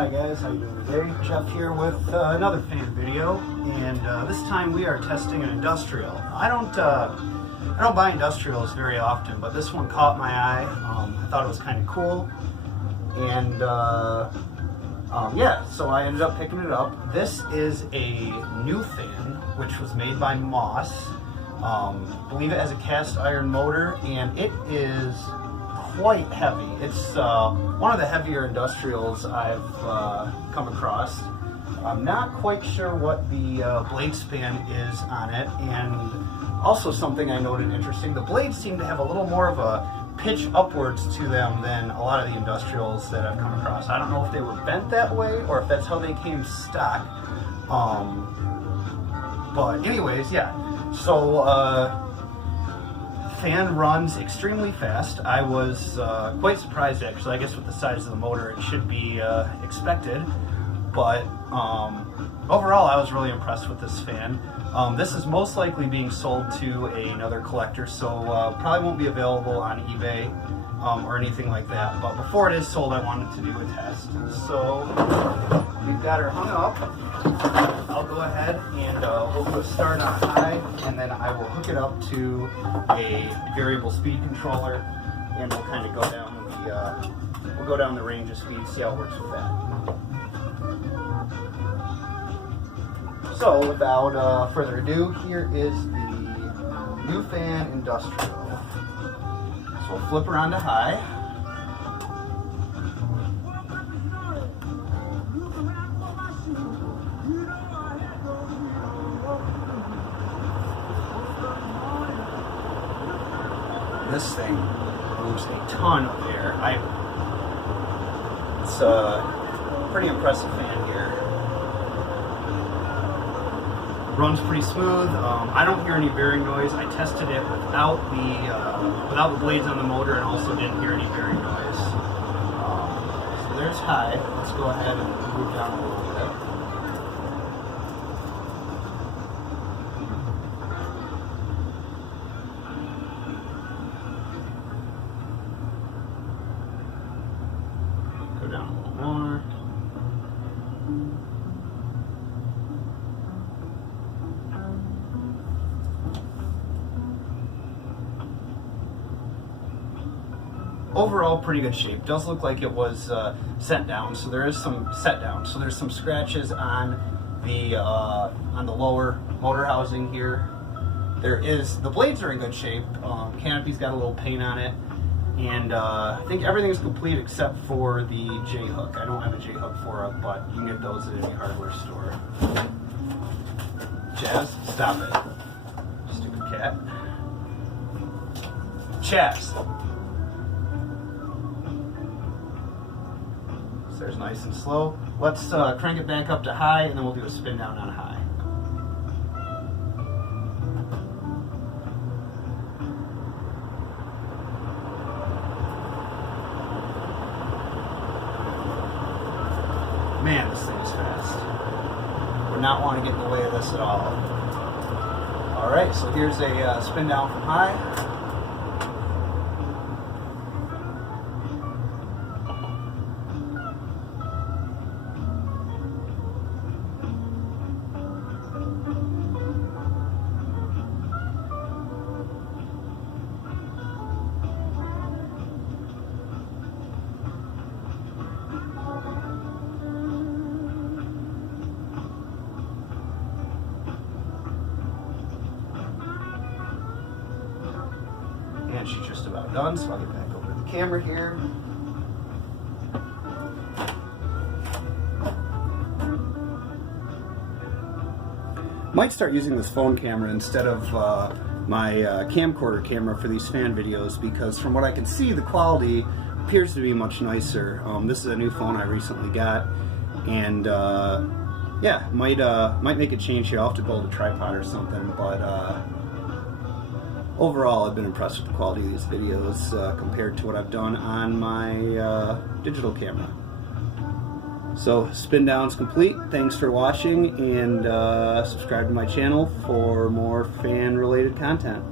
Hi guys, how you doing today? Jeff here with another fan video, and this time we are testing an industrial. I don't buy industrials very often, but this one caught my eye. I thought it was kind of cool, and yeah, so I ended up picking it up. This is a new fan, which was made by Moss. I believe it has a cast iron motor, and it is quite heavy. It's one of the heavier industrials I've come across. I'm not quite sure what the blade span is on it, and also something I noted interesting, the blades seem to have a little more of a pitch upwards to them than a lot of the industrials that I've come across. I don't know if they were bent that way or if that's how they came stock. But anyways, yeah. So fan runs extremely fast. I was quite surprised actually. I guess with the size of the motor it should be expected, but overall I was really impressed with this fan. This is most likely being sold to another collector, so probably won't be available on eBay or anything like that, but before it is sold I wanted to do a test. So we've got her hung up. I'll go ahead and we'll do a start on high, and then I will hook it up to a variable speed controller, and we'll kind of go down the range of speed, see how it works with that. So without further ado, here is the new fan industrial. So we'll flip her onto high. This thing moves a ton of air. It's a pretty impressive fan here. Runs pretty smooth. I don't hear any bearing noise. I tested it without the blades on the motor, and also didn't hear any bearing noise. So there's high. Let's go ahead and move down a little bit. Down a little more. Overall, pretty good shape. Does look like it was set down, so there is some set down. So there's some scratches on the lower motor housing here. The blades are in good shape. Canopy's got a little paint on it. And I think everything's complete except for the J-hook. I don't have a J-hook for it, but you can get those at any hardware store. Chaz, stop it. Stupid cat. Chaz. So there's nice and slow. Let's crank it back up to high, and then we'll do a spin down on high. Man, this thing is fast. Would not want to get in the way of this at all. Alright, so here's a spin down from high. And she's just about done, so I'll get back over to the camera here. Might start using this phone camera instead of my camcorder camera for these fan videos, because from what I can see, the quality appears to be much nicer. This is a new phone I recently got, and yeah, might make a change here. I'll have to build a tripod or something, but overall, I've been impressed with the quality of these videos compared to what I've done on my digital camera. So, spin down's complete. Thanks for watching, and subscribe to my channel for more fan-related content.